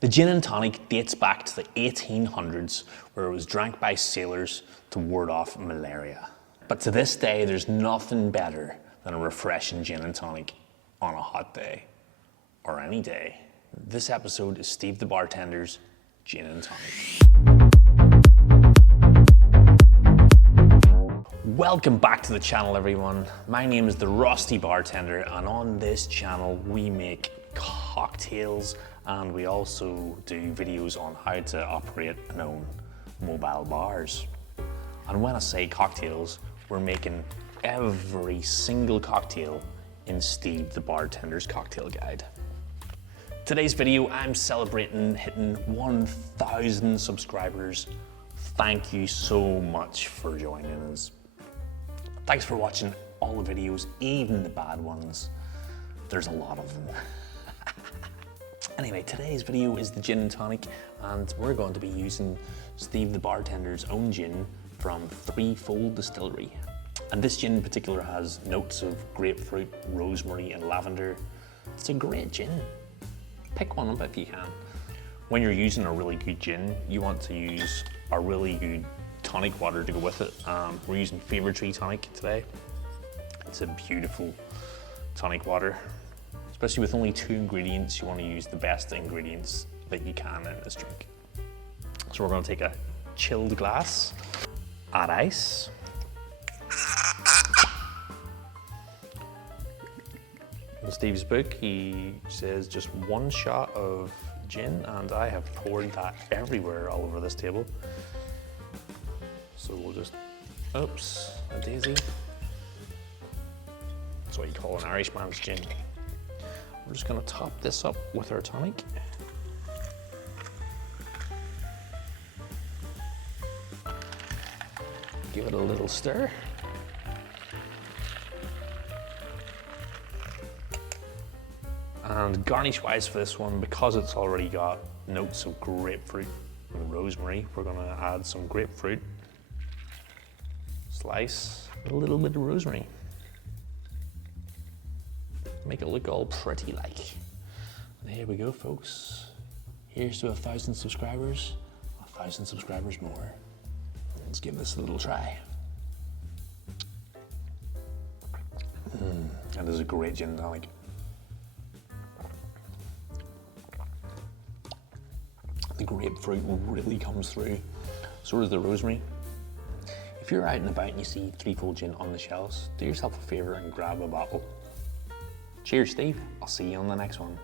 The gin and tonic dates back to the 1800s, where it was drank by sailors to ward off malaria. But to this day, there's nothing better than a refreshing gin and tonic on a hot day, or any day. This episode is Steve the Bartender's Gin and Tonic. Welcome back to the channel, everyone. My name is the Rusty Bartender, and on this channel we make cocktails and we also do videos on how to operate and own mobile bars. And when I say cocktails, we're making every single cocktail in Steve the Bartender's cocktail guide. Today's video, I'm celebrating hitting 1,000 subscribers. Thank you so much for joining us. Thanks for watching all the videos, even the bad ones. There's a lot of them. Anyway, today's video is the gin and tonic, and we're going to be using Steve the Bartender's own gin from Threefold distillery. And this gin in particular has notes of grapefruit, rosemary, and lavender. It's a great gin. Pick one up if you can. When you're using a really good gin, you want to use a really good tonic water to go with it. We're using Fever Tree Tonic today. It's a beautiful tonic water. Especially with only 2 ingredients, you want to use the best ingredients that you can in this drink. So we're going to take a chilled glass, add ice. In Steve's book, he says just 1 shot of gin, and I have poured that everywhere all over this table. So we'll just, oops, a daisy. That's what you call an Irishman's gin. We're just gonna top this up with our tonic. Give it a little stir. And garnish-wise for this one, because it's already got notes of grapefruit and rosemary, we're gonna add some grapefruit, slice, a little bit of rosemary. Make it look all pretty like. And here we go, folks. Here's to 1,000 subscribers, 1,000 subscribers more. Let's give this a little try. That is a great gin and tonic. The grapefruit really comes through. So does the rosemary. If you're out and about and you see Threefold gin on the shelves, do yourself a favor and grab a bottle. Cheers, Steve. I'll see you on the next one.